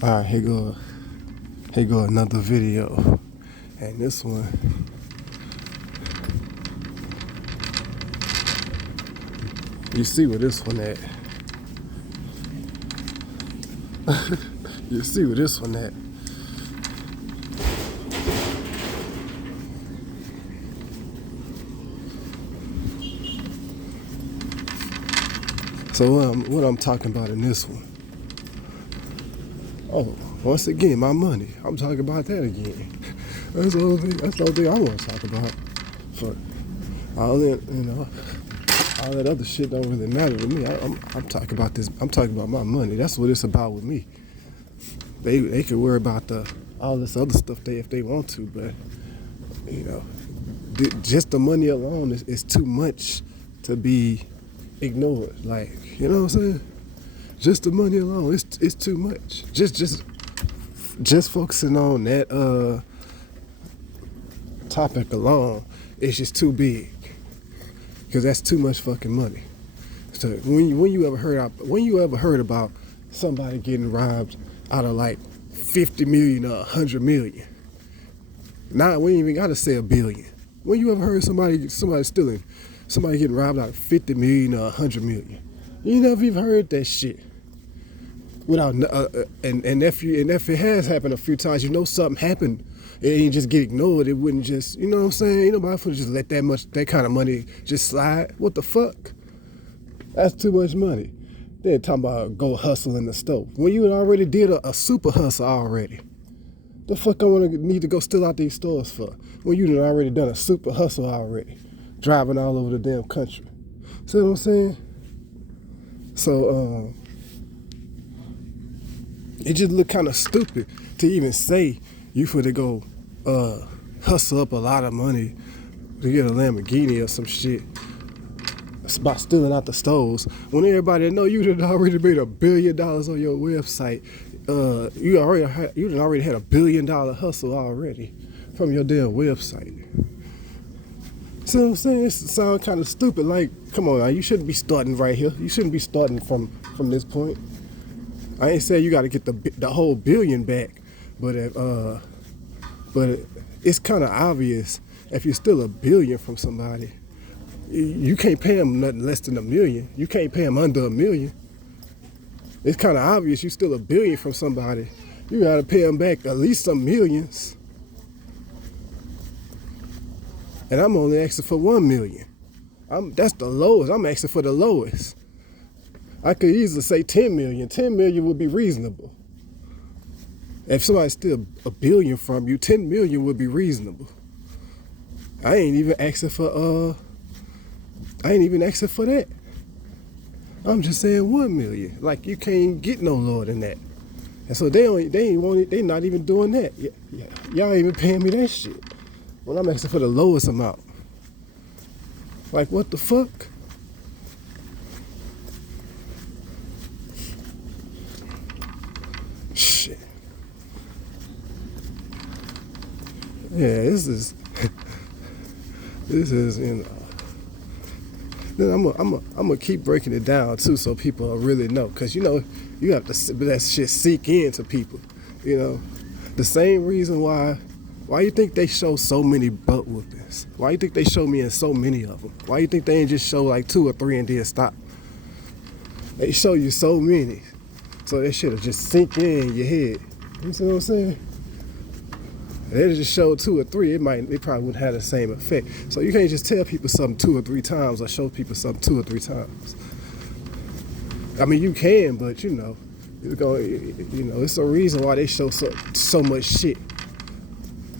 Alright, here go another video. And this one, you see where this one at. You see where this one at. So what I'm talking about in this one. Oh, once again, my money. I'm talking about that again. That's the only thing I want to talk about. For all that, all that other shit don't really matter to me. I'm talking about this. I'm talking about my money. That's what it's about with me. They can worry about all this other stuff if they want to, but just the money alone is too much to be ignored. Like, you know what I'm saying? Just the money alone, it's too much. Just focusing on that topic alone, it's just too big. Because that's too much fucking money. So when you ever heard about somebody getting robbed out of like 50 million or 100 million? Now we ain't even gotta say a billion. When you ever heard somebody stealing, somebody getting robbed out of 50 million or 100 million? You never even heard that shit. Without and if it has happened a few times, something happened. It ain't just get ignored. It wouldn't just, you know what I'm saying? Ain't nobody for just let that kind of money just slide. What the fuck? That's too much money. They're talking about go hustle in the store. When you already did a super hustle already. The fuck I need to go steal out these stores for? When you done already done a super hustle already. Driving all over the damn country. See what I'm saying? So, it just look kind of stupid to even say you finna go hustle up a lot of money to get a Lamborghini or some shit. It's about stealing out the stores. When everybody know you done already made $1 billion on your website, you done already had $1 billion hustle already from your damn website. See what I'm saying? It sounds kind of stupid. Like, come on, now, you shouldn't be starting right here. You shouldn't be starting from this point. I ain't saying you got to get the whole billion back, but it's kind of obvious if you steal $1 billion from somebody, you can't pay them nothing less than $1 million. You can't pay them under $1 million. It's kind of obvious you steal $1 billion from somebody, you got to pay them back at least some millions. And I'm only asking for $1 million. That's the lowest. I'm asking for the lowest. I could easily say 10 million. 10 million would be reasonable. If somebody steal $1 billion from you, 10 million would be reasonable. I ain't even asking for that. I'm just saying 1 million. Like, you can't get no lower than that. And so they ain't want it. They not even doing that. Yeah. Y'all ain't even paying me that shit. When I'm asking for the lowest amount. Like, what the fuck? Shit. Yeah, this is Then I'm gonna keep breaking it down too, so people really know, cause you have to let that shit sink into people. The same reason why you think they show so many butt whoopings? Why you think they show me in so many of them? Why you think they ain't just show like 2 or 3 and then stop? They show you so many, so that shit'll just sink in your head. You see what I'm saying? They just show 2 or 3, it probably wouldn't have the same effect. So you can't just tell people something 2 or 3 times or show people something 2 or 3 times. I mean, you can, but it's a reason why they show so much shit.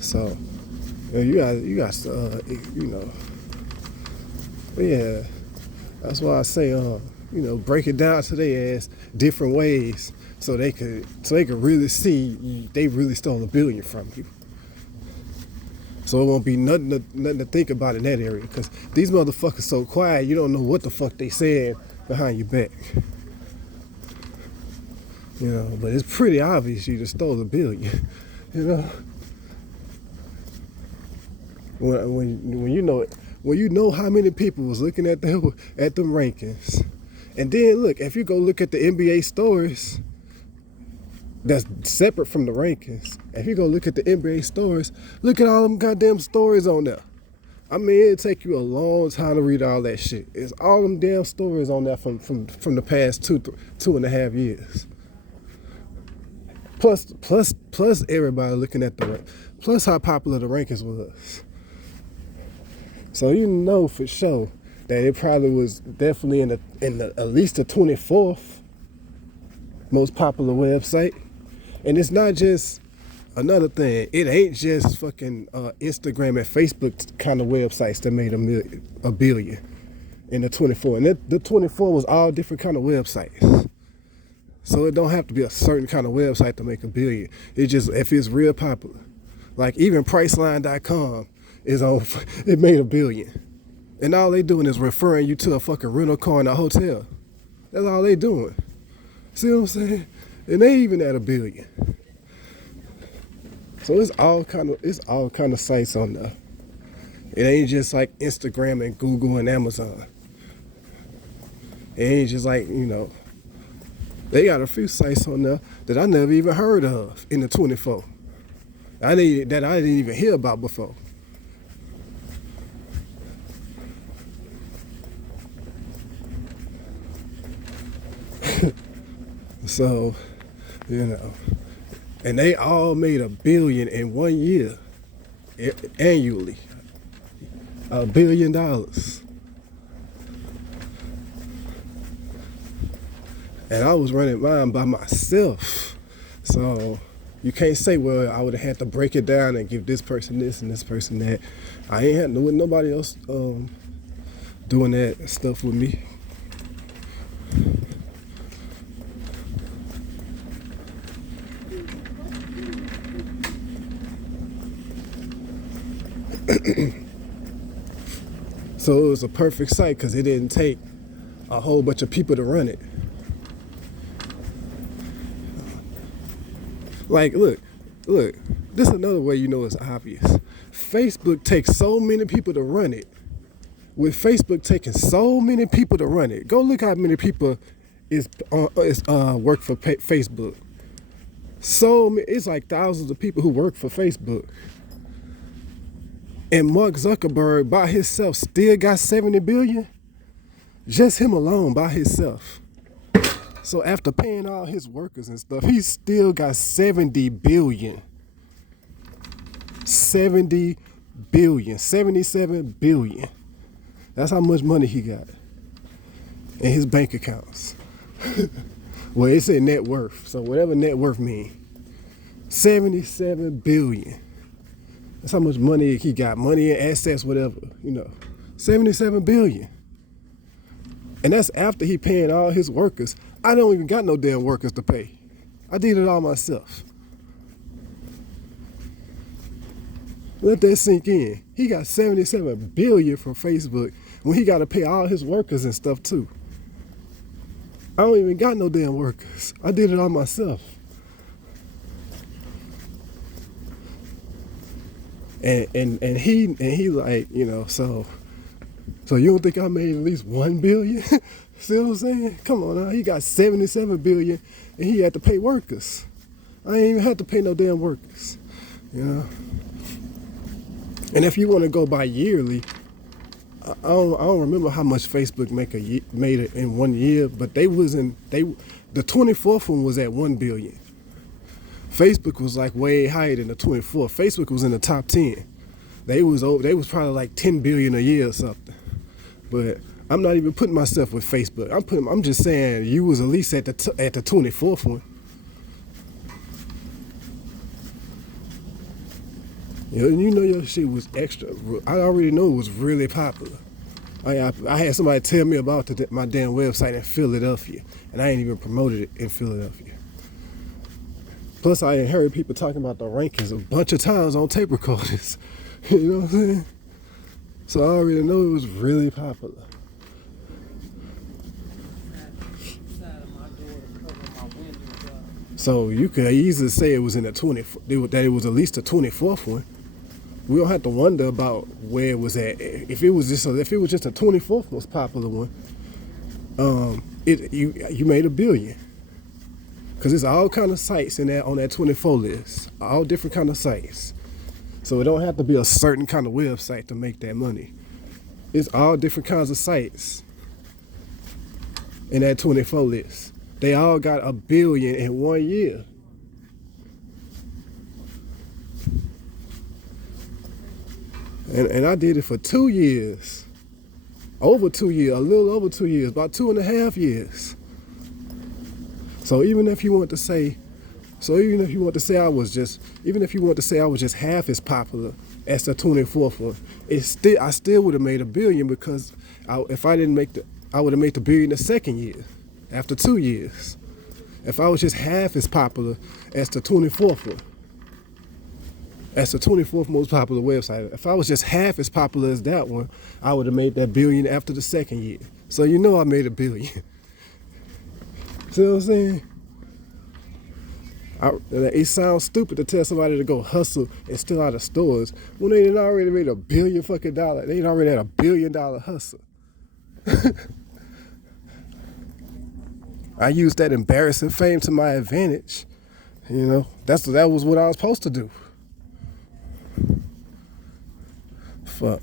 So you got to, yeah. That's why I say, break it down to their ass different ways, so they could really see they really stole $1 billion from you. So it won't be nothing to think about in that area, because these motherfuckers so quiet, you don't know what the fuck they saying behind your back. But it's pretty obvious you just stole $1 billion. When you know how many people was looking at them rankings, and then look, if you go look at the NBA stories, that's separate from the rankings. If you go look at the NBA stories, look at all them goddamn stories on there. I mean, it'll take you a long time to read all that shit. It's all them damn stories on there from the past 2.5 years. Plus everybody looking at plus how popular the rankings was. So you know for sure that it probably was definitely in the at least the 24th most popular website. And it's not just another thing. It ain't just fucking Instagram and Facebook kind of websites that made a billion in the 24. And the 24 was all different kind of websites. So it don't have to be a certain kind of website to make a billion. It just, if it's real popular. Like even Priceline.com it made a billion. And all they doing is referring you to a fucking rental car in a hotel. That's all they doing. See what I'm saying? And they even at a billion. So it's all kind of sites on there. It ain't just like Instagram and Google and Amazon. It ain't just like, they got a few sites on there that I never even heard of in the 24. I didn't even hear about before. So, and they all made $1 billion in 1 year, annually. $1 billion. And I was running mine by myself. So you can't say, well, I would have had to break it down and give this person this and this person that. I ain't had nobody else doing that stuff with me. So it was a perfect site because it didn't take a whole bunch of people to run it. Like, look, this is another way you know it's obvious. Facebook takes so many people to run it. With Facebook taking so many people to run it, go look how many people work for Facebook. So it's like thousands of people who work for Facebook. And Mark Zuckerberg by himself still got 70 billion. Just him alone by himself. So after paying all his workers and stuff, he still got 70 billion. 70 billion, 77 billion. That's how much money he got in his bank accounts. Well, it said net worth, so whatever net worth means. 77 billion. That's how much money he got, money and assets, whatever, 77 billion. And that's after he paying all his workers. I don't even got no damn workers to pay. I did it all myself. Let that sink in. He got 77 billion from Facebook when he got to pay all his workers and stuff too. I don't even got no damn workers. I did it all myself. And he like, so you don't think I made at least 1 billion? See what I'm saying? Come on now, he got 77 billion and he had to pay workers. I ain't even had to pay no damn workers, And if you want to go by yearly, I don't remember how much Facebook made it in 1 year, but the 24th one was at 1 billion. Facebook was like way higher than the 24th. Facebook was in the top 10. They was probably like 10 billion a year or something. But I'm not even putting myself with Facebook. I'm just saying you was at least at the 24th one. Your shit was extra. I already know it was really popular. I had somebody tell me about my damn website in Philadelphia, and I ain't even promoted it in Philadelphia. Plus, I ain't heard people talking about the rankings a bunch of times on tape recorders. You know what I'm saying? So I already know it was really popular. So you could easily say it was in the 24th, that it was at least the 24th one. We don't have to wonder about where it was at. If it was just a 24th most popular one, you made $1 billion. Cause it's all kind of sites in that on that 24 list, all different kind of sites. So it don't have to be a certain kind of website to make that money. It's all different kinds of sites in that 24 list. They all got $1 billion in 1 year. And I did it for 2 years. Over 2 years, a little over 2 years, about 2.5 years. So even if you want to say I was just half as popular as the 24th one, I still would have made $1 billion because I would have made the $1 billion the second year, after 2 years. If I was just half as popular as the 24th one, as the 24th most popular website, if I was just half as popular as that one, I would have made that $1 billion after the second year. So I made $1 billion. See what I'm saying? It sounds stupid to tell somebody to go hustle and steal out of stores when they already made $1 billion fucking dollar. They already had $1 billion hustle. I used that embarrassing fame to my advantage. That was what I was supposed to do. Fuck.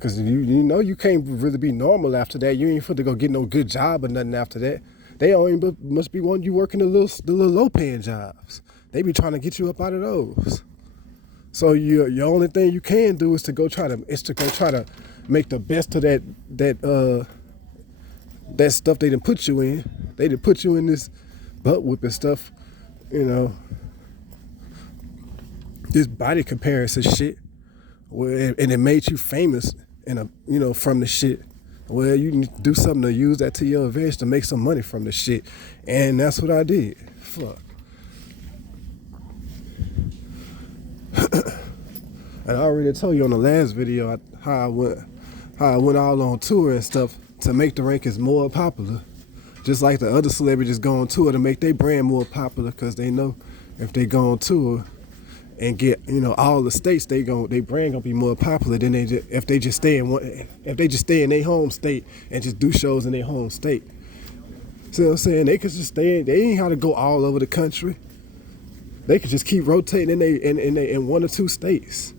Cause you can't really be normal after that. You ain't fit to go get no good job or nothing after that. They only must be wanting you working the little low paying jobs. They be trying to get you up out of those. So your only thing you can do is to go try to make the best of that stuff they done put you in. They done put you in this butt whipping stuff, this body comparison shit. And it made you famous from the shit. Well, you need to do something to use that to your advantage to make some money from the shit. And that's what I did. Fuck. And I already told you on the last video how I went all on tour and stuff to make the rankings more popular. Just like the other celebrities go on tour to make their brand more popular, because they know if they go on tour and get all the states, their brand gonna be more popular than if they just stay in their home state and just do shows in their home state. See what I'm saying? They could just stay. They ain't how to go all over the country. They could just keep rotating in 1 or 2 states.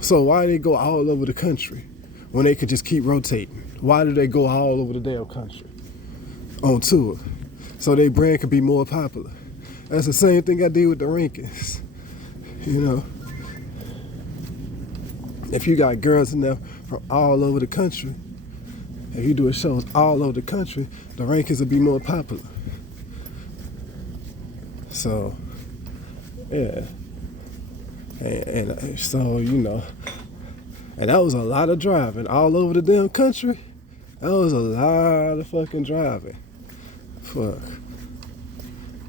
So why do they go all over the country when they could just keep rotating? Why do they go all over the damn country on tour? So their brand could be more popular. That's the same thing I did with the rankings. If you got girls in there from all over the country, if you do shows all over the country, the rankings will be more popular. So, yeah. And so, and that was a lot of driving all over the damn country. That was a lot of fucking driving. Fuck.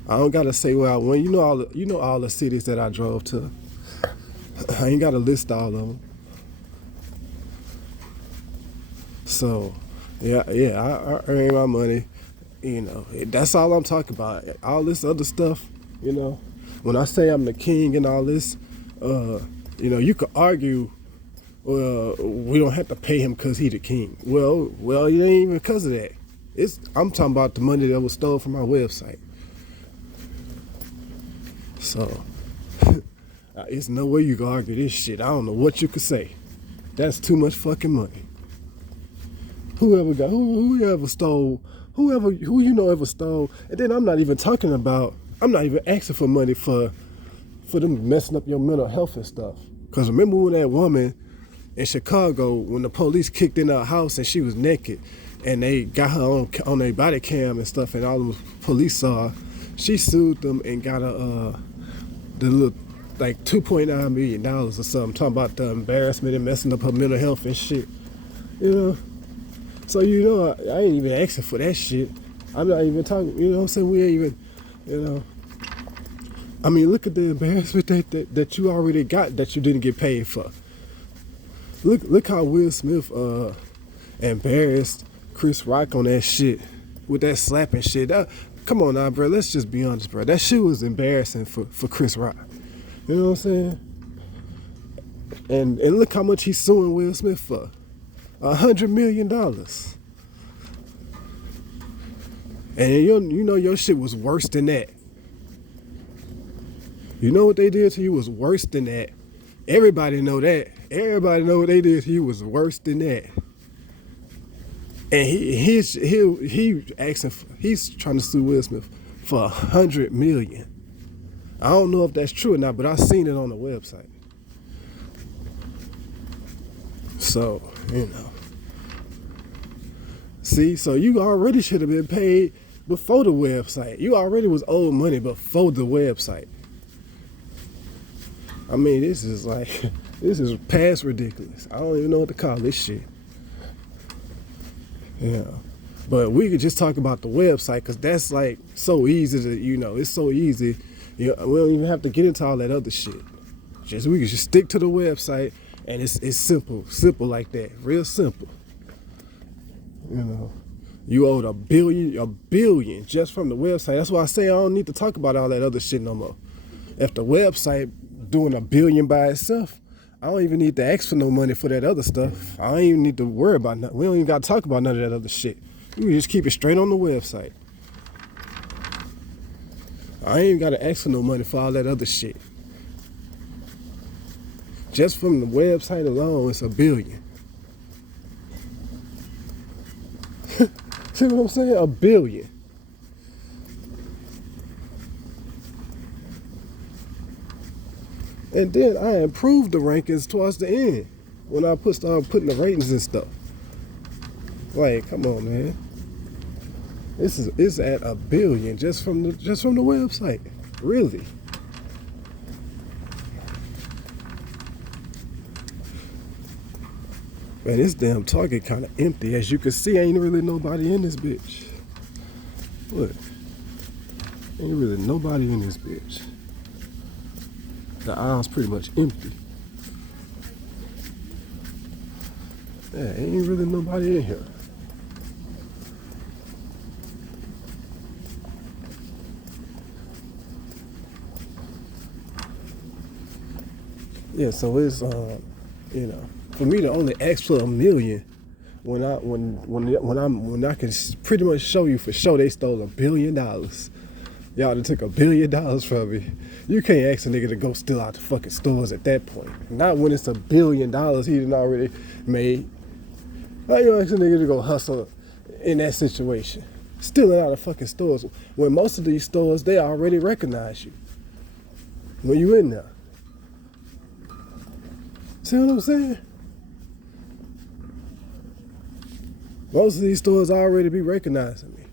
I don't gotta say where I went. All the cities that I drove to. I ain't gotta list all of them. So, yeah, I earn my money. That's all I'm talking about. All this other stuff, when I say I'm the king and all this, you could argue, we don't have to pay him because he the king. Well, it ain't even because of that. I'm talking about the money that was stolen from my website. So, it's no way you can argue this shit. I don't know what you could say. That's too much fucking money. Who ever stole, ever stole, and then I'm not even asking for money for them messing up your mental health and stuff. Because remember when that woman in Chicago, when the police kicked in her house and she was naked, and they got her on their body cam and stuff, and all the police saw her, she sued them and got the little like $2.9 million or something, talking about the embarrassment and messing up her mental health and shit. So I ain't even asking for that shit. I'm not even talking, what I'm saying? We ain't even, I mean, look at the embarrassment that you already got that you didn't get paid for. Look how Will Smith embarrassed Chris Rock on that shit with that slapping shit. Come on now, bro. Let's just be honest, bro. That shit was embarrassing for Chris Rock. You know what I'm saying? And look how much he's suing Will Smith for. $100 million. And you know your shit was worse than that. You know what they did to you was worse than that. Everybody know that. Everybody know what they did to you was worse than that. And he's trying to sue Will Smith for $100 million. I don't know if that's true or not, but I seen it on the website. So, you know. See, so you already should have been paid before the website. You already was owed money before the website. I mean, this is past ridiculous. I don't even know what to call this shit. Yeah. But we could just talk about the website because that's like so easy to, you know, it's so easy. You know, we don't even have to get into all that other shit. We could just stick to the website and it's simple like that. Real simple. You know, you owed a billion just from the website. That's why I say I don't need to talk about all that other shit no more. If the website doing $1 billion by itself, I don't even need to ask for no money for that other stuff. I don't even need to worry about nothing. We don't even got to talk about none of that other shit. You can just keep it straight on the website. I ain't got to ask for no money for all that other shit. Just from the website alone, it's $1 billion. See what I'm saying? $1 billion. And then I improved the rankings towards the end when I started putting the ratings and stuff. Like, come on, man. It's at $1 billion just from the website. Really. Man, this damn Target kind of empty. As you can see, ain't really nobody in this bitch. Look. Ain't really nobody in this bitch. The aisle's pretty much empty. Yeah, ain't really nobody in here. Yeah, so it's you know, for me to only ask for $1 million when I can pretty much show you for sure they stole $1 billion. Y'all done took $1 billion from me. You can't ask a nigga to go steal out the fucking stores at that point. Not when it's $1 billion he done already made. How you ask a nigga to go hustle in that situation? Stealing out of fucking stores when most of these stores, they already recognize you when you in there. See what I'm saying? Most of these stores already be recognizing me.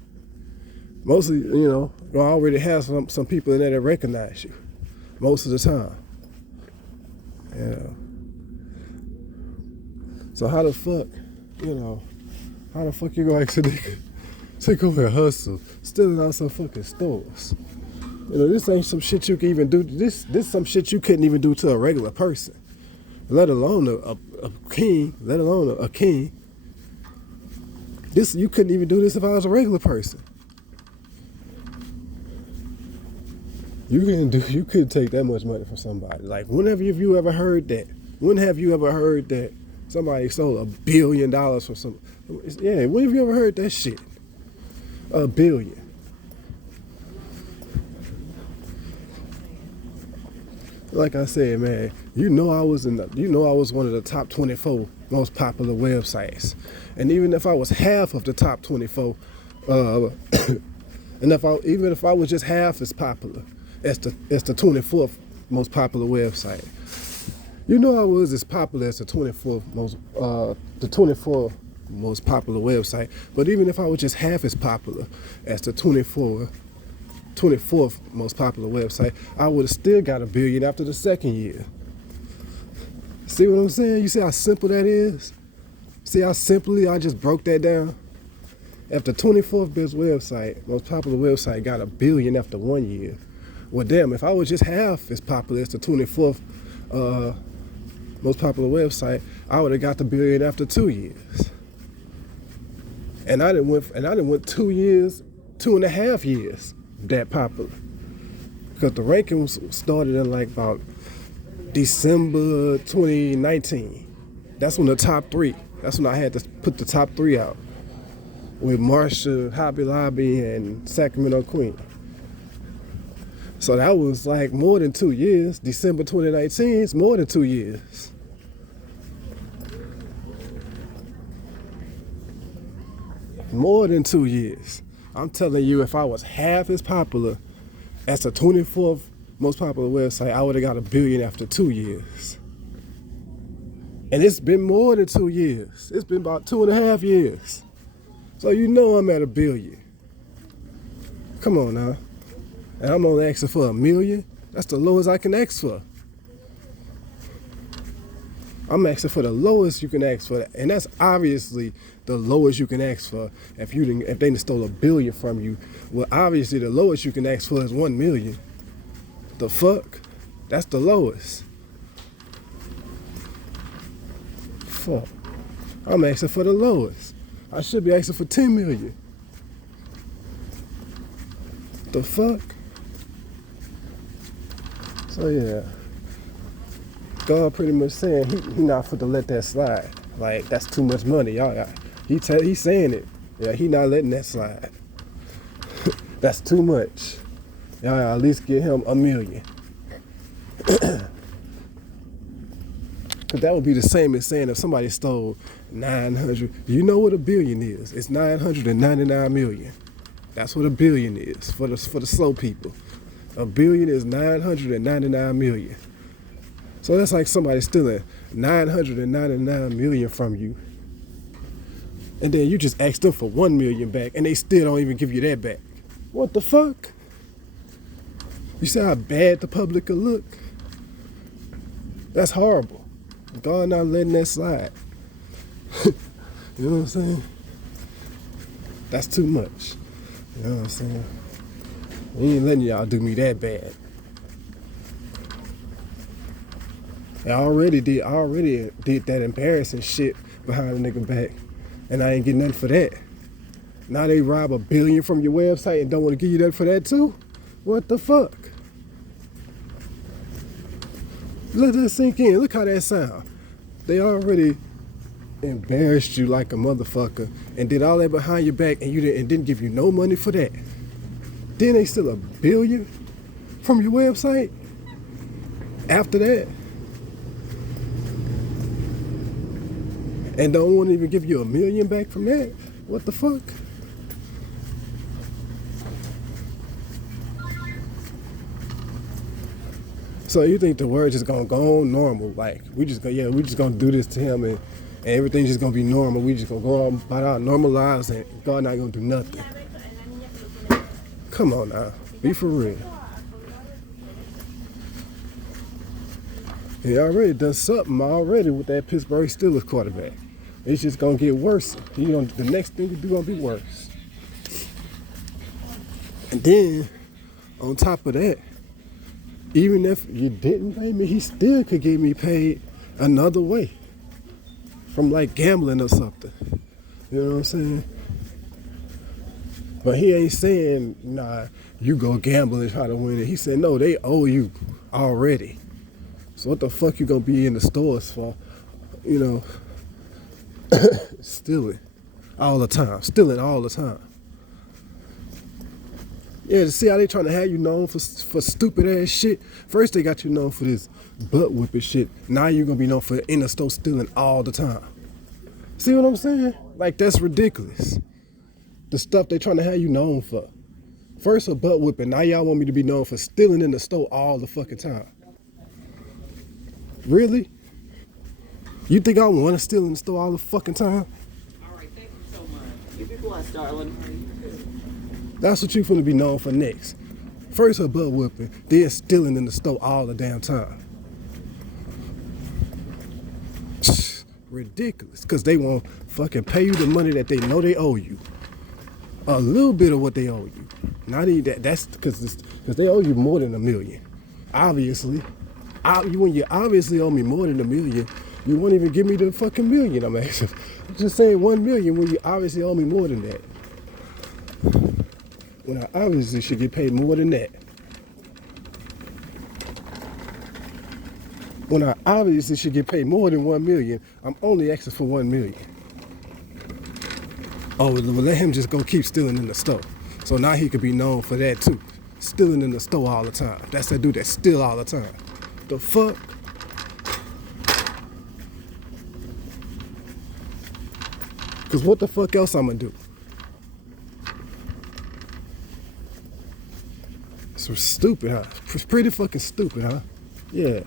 Mostly, you know, I already have some people in there that recognize you. Most of the time. Yeah. So how the fuck you gonna ask a nigga to go and hustle, stealing out some fucking stores? You know, this ain't some shit you can even do. This some shit you couldn't even do to a regular person. Let alone a king, let alone a king. You couldn't even do this if I was a regular person. You couldn't take that much money from somebody. Like, when have you ever heard that? When have you ever heard that somebody stole $1 billion from some? Yeah, when have you ever heard that shit? $1 billion. Like I said, man, you know I was one of the top 24 most popular websites, and even if I was half of the top 24, and even if I was just half as popular as the 24th most popular website, you know I was as popular as the 24th most popular website. But even if I was just half as popular as the 24th most popular website, I would have still got $1 billion after the second year. See what I'm saying? You see how simple that is? See how simply I just broke that down? If the 24th most popular website got $1 billion after 1 year, well damn, if I was just half as popular as the 24th most popular website, I would have got the $1 billion after 2 years. And I done went 2 years, 2.5 years that popular. Because the ranking started in like about December 2019. That's when the top 3. That's when I had to put the top 3 out. with Marsha, Hobby Lobby, and Sacramento Queen. So that was like more than 2 years. December 2019 is more than 2 years. More than 2 years. I'm telling you, if I was half as popular as the 24th most popular website, I would have got a billion after 2 years. And it's been more than 2 years. It's been about 2.5 years. So you know I'm at a billion. Come on now. And I'm only asking for $1 million. That's the lowest I can ask for. I'm asking for the lowest you can ask for, and that's obviously the lowest you can ask for. If they stole $1 billion from you, well, obviously the lowest you can ask for is $1 million. The fuck? That's the lowest. Fuck. I'm asking for the lowest. I should be asking for $10 million. The fuck? So yeah, God pretty much saying he not for to let that slide. Like, that's too much money, y'all. He's saying it. Yeah, he not letting that slide. That's too much. Y'all at least give him $1 million. Cause that would be the same as saying if somebody stole 900. You know what $1 billion is? It's 999 million. That's what $1 billion is for the slow people. $1 billion is 999 million. So that's like somebody stealing 999 million from you, and then you just ask them for 1 million back, and they still don't even give you that back. What the fuck? You see how bad the public could look? That's horrible. God not letting that slide. You know what I'm saying? That's too much. You know what I'm saying? He ain't letting y'all do me that bad. I already did that embarrassing shit behind a nigga back, and I ain't getting nothing for that. Now they rob $1 billion from your website and don't want to give you that for that too? What the fuck? Let that sink in. Look how that sound. They already embarrassed you like a motherfucker and did all that behind your back, and didn't give you no money for that. Then they steal $1 billion from your website after that, and don't want to even give you $1 million back from that. What the fuck? So you think the word just gonna go on normal? Like we just gonna do this to him, and everything's just gonna be normal. We just gonna go on about our normal lives, and God not gonna do nothing. Come on now, be for real. He already done something already with that Pittsburgh Steelers quarterback. It's just gonna get worse. The next thing you do gonna be worse. And then, on top of that, even if you didn't pay me, he still could get me paid another way. From like gambling or something. You know what I'm saying? But he ain't saying, nah, you go gamble and try to win it. He said, no, they owe you already. So what the fuck you gonna be in the stores for? You know, stealing all the time. Yeah, to see how they trying to have you known for stupid ass shit. First they got you known for this butt whipping shit. Now you're gonna be known for in the store stealing all the time. See what I'm saying? Like, that's ridiculous. The stuff they trying to have you known for. First a butt whipping, now y'all want me to be known for stealing in the store all the fucking time. Really? You think I want to steal in the store all the fucking time? All right, thank you so much. You be blessed, darling. That's what you finna be known for next. First her butt whipping, then stealing in the store all the damn time. Ridiculous, because they won't fucking pay you the money that they know they owe you. A little bit of what they owe you. Not even that. That's because they owe you more than $1 million. Obviously. When you obviously owe me more than $1 million, you won't even give me the fucking million I'm asking. I'm just saying $1 million when you obviously owe me more than that. When I obviously should get paid more than that. When I obviously should get paid more than $1 million, I'm only asking for $1 million. Oh, well, let him just go keep stealing in the store. So now he could be known for that too. Stealing in the store all the time. That's that dude that steal all the time. The fuck? Cause what the fuck else I'm gonna do? It's stupid, huh? It's pretty fucking stupid, huh? Yeah.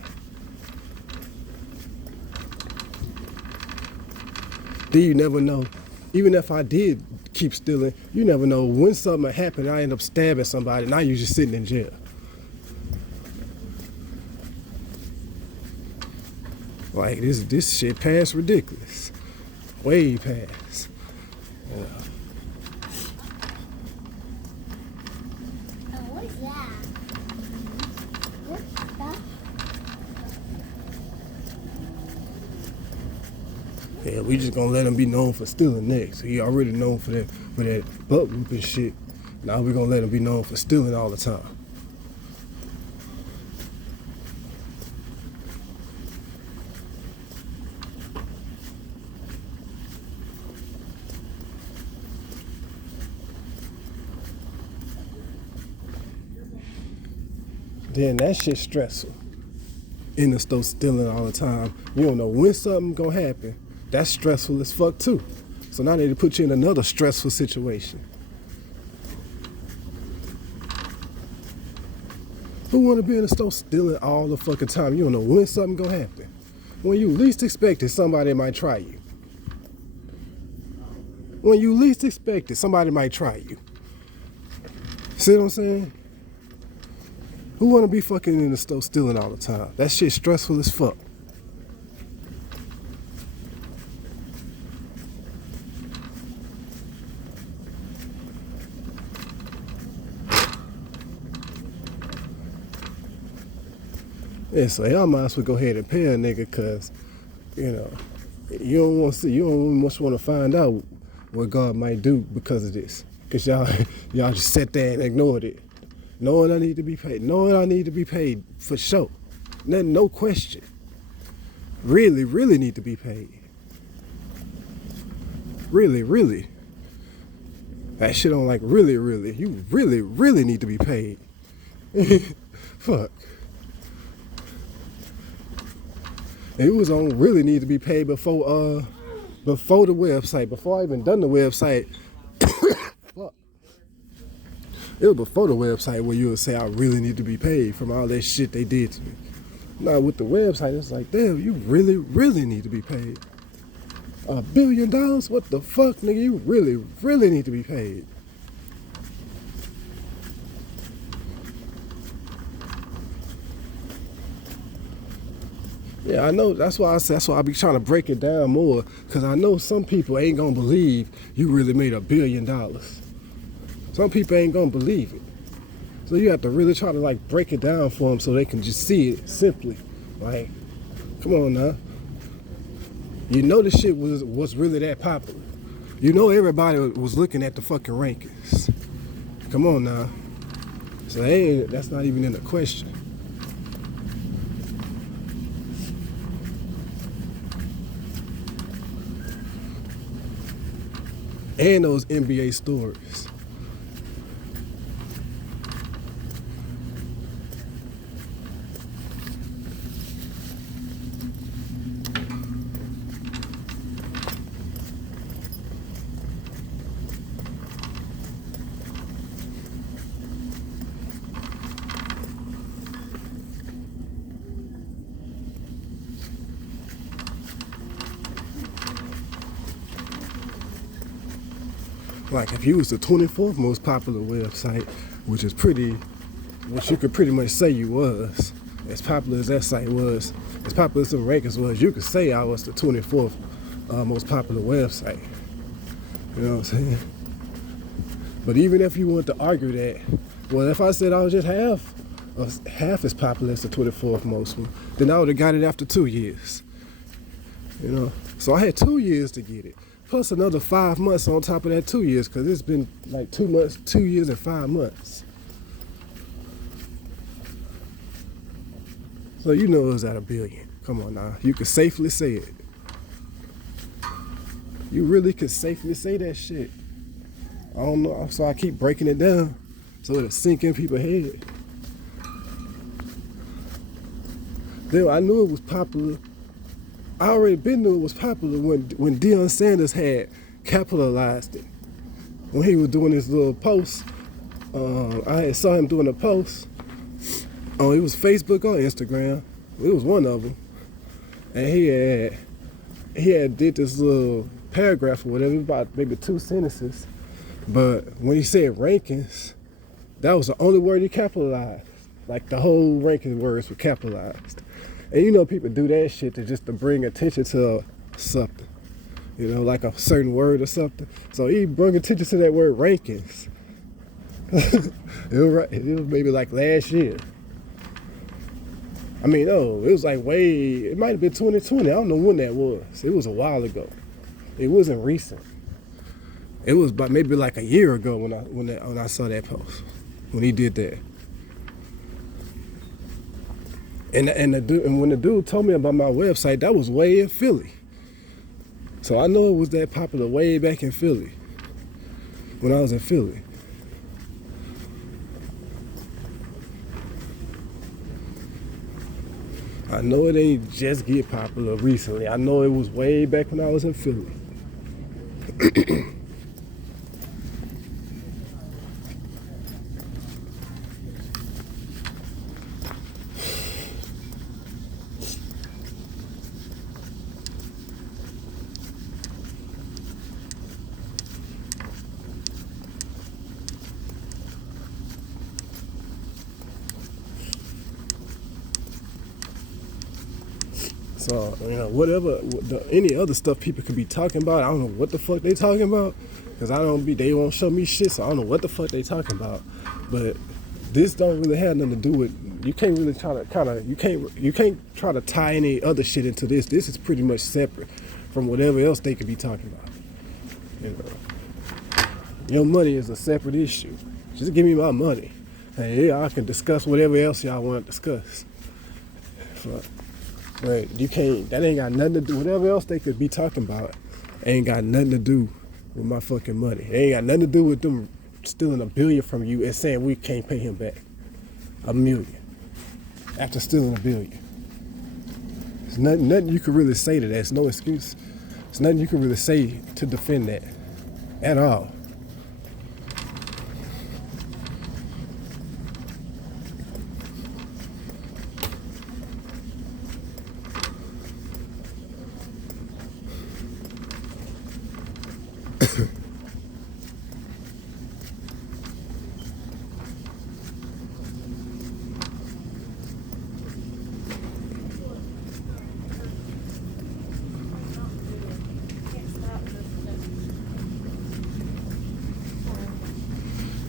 Then you never know. Even if I did keep stealing, you never know when something happened. I end up stabbing somebody. Now you just sitting in jail. Like this shit past ridiculous. Way past. Yeah. Oh, what is that? What's that? Yeah, we just gonna let him be known for stealing next. He already known for that butt whooping shit. Now we gonna let him be known for stealing all the time. Then that shit's stressful. In the store stealing all the time. You don't know when something gonna happen. That's stressful as fuck too. So now they put you in another stressful situation. Who wanna be in the store stealing all the fucking time? You don't know when something gonna happen. When you least expect it, somebody might try you. When you least expect it, somebody might try you. See what I'm saying? Who wanna be fucking in the store stealing all the time? That shit stressful as fuck. Yeah, so y'all might as well go ahead and pay a nigga, cause you know you don't want to see, you don't much want to find out what God might do because of this, cause y'all just sat there and ignored it, knowing I need to be paid for sure, no question. Really need to be paid. Really. That shit on like really. You really need to be paid. Fuck. It was on really need to be paid before the website. Before I even done the website. Fuck. It was before the website where you would say I really need to be paid from all that shit they did to me. Now with the website, it's like, damn, you really need to be paid. $1 billion? What the fuck, nigga? You really need to be paid. Yeah, I know. That's why I be trying to break it down more, because I know some people ain't gonna believe you really made $1 billion. Some people ain't gonna believe it. So you have to really try to like break it down for them so they can just see it simply. Like, come on now. You know the shit was really that popular. You know everybody was looking at the fucking rankings. Come on now. So that's not even in the question. And those NBA stories. Like if you was the 24th most popular website, which you could pretty much say you was, as popular as that site was, as popular as the rankings was, you could say I was the 24th most popular website. You know what I'm saying? But even if you want to argue that, well, if I said I was just half as popular as the 24th most one, then I would have got it after 2 years. You know, so I had 2 years to get it. Plus another 5 months on top of that 2 years, because it's been like 2 months, 2 years and 5 months. So you know it was at $1 billion. Come on now, you could safely say it. You really could safely say that shit. I don't know, so I keep breaking it down so it'll sink in people's head. Then I knew it was popular. I already been knew it was popular when Deion Sanders had capitalized it. When he was doing his little post, I had saw him doing a post. Oh, it was Facebook or Instagram. It was one of them, and he had did this little paragraph or whatever, about maybe 2 sentences. But when he said rankings, that was the only word he capitalized. Like the whole ranking words were capitalized. And you know people do that shit to bring attention to something. You know, like a certain word or something. So he brought attention to that word rankings. It was maybe like last year. I mean, no, it was like it might have been 2020. I don't know when that was. It was a while ago. It wasn't recent. It was about maybe like a year ago when I saw that post, when he did that. And when the dude told me about my website, that was way in Philly. So I know it was that popular way back in Philly, when I was in Philly. I know it ain't just get popular recently. I know it was way back when I was in Philly. So, you know, any other stuff people could be talking about, I don't know what the fuck they talking about, because they won't show me shit, so I don't know what the fuck they talking about. But this don't really have nothing to do with, you can't really try to you can't try to tie any other shit into this. This is pretty much separate from whatever else they could be talking about. You know, your money is a separate issue. Just give me my money, and yeah, I can discuss whatever else y'all want to discuss. Fuck. Right, you can't, that ain't got nothing to do, whatever else they could be talking about ain't got nothing to do with my fucking money. It ain't got nothing to do with them stealing $1 billion from you and saying we can't pay him back $1 million after stealing $1 billion. There's nothing you can really say to that. It's no excuse. There's nothing you can really say to defend that at all.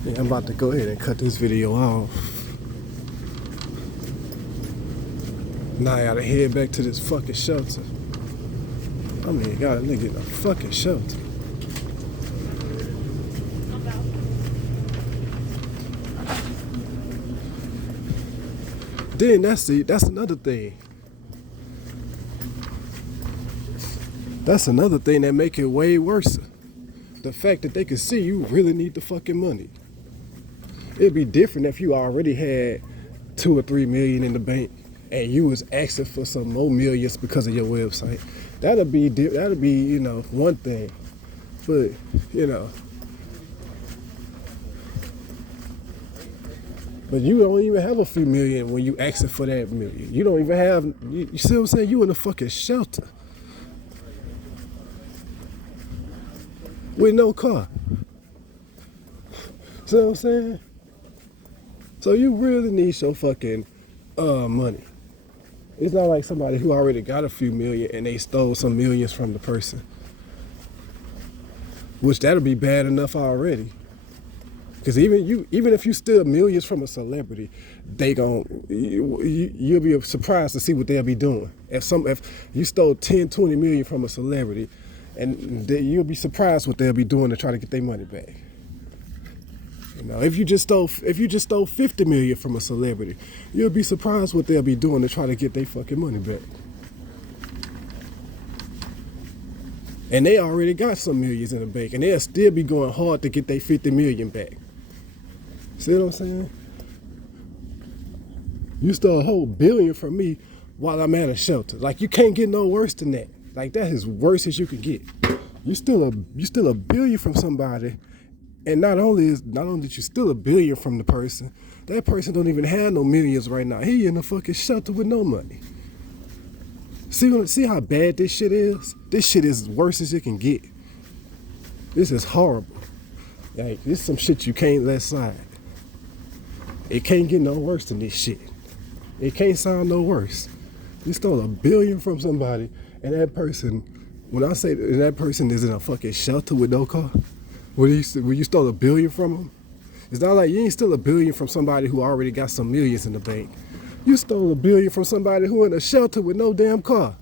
Yeah, I'm about to go ahead and cut this video off. Now I gotta head back to this fucking shelter. I mean, got a nigga in a fucking shelter. Then that's another thing. That's another thing that make it way worse. The fact that they can see you really need the fucking money. It'd be different if you already had 2 or 3 million in the bank and you was asking for some more millions because of your website. That'd be you know, one thing. But you know, but you don't even have a few million when you asking for that million. You don't even have. You see what I'm saying? You in a fucking shelter with no car. See what I'm saying? So you really need your fucking money. It's not like somebody who already got a few million and they stole some millions from the person. Which that'll be bad enough already. Because even if you steal millions from a celebrity, you'll be surprised to see what they'll be doing. If you stole 10, 20 million from a celebrity, and you'll be surprised what they'll be doing to try to get their money back. You know, if you just stole 50 million from a celebrity, you'll be surprised what they'll be doing to try to get their fucking money back. And they already got some millions in the bank, and they'll still be going hard to get their 50 million back. See what I'm saying? You stole a whole billion from me while I'm at a shelter. Like, you can't get no worse than that. Like, that is worse as you can get. You steal a billion from somebody, and not only did you steal a billion from the person, that person don't even have no millions right now. He in a fucking shelter with no money. See how bad this shit is? This shit is worse as it can get. This is horrible. Like, this is some shit you can't let slide. It can't get no worse than this shit. It can't sound no worse. You stole a billion from somebody, and that person, when I say that person is in a fucking shelter with no car, when you stole a billion from them, it's not like you ain't steal a billion from somebody who already got some millions in the bank. You stole a billion from somebody who in a shelter with no damn car.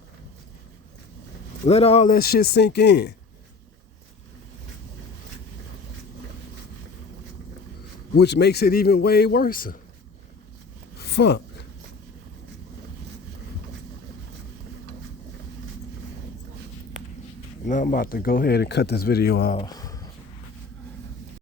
Let all that shit sink in. Which makes it even way worse. Fuck. Now I'm about to go ahead and cut this video off.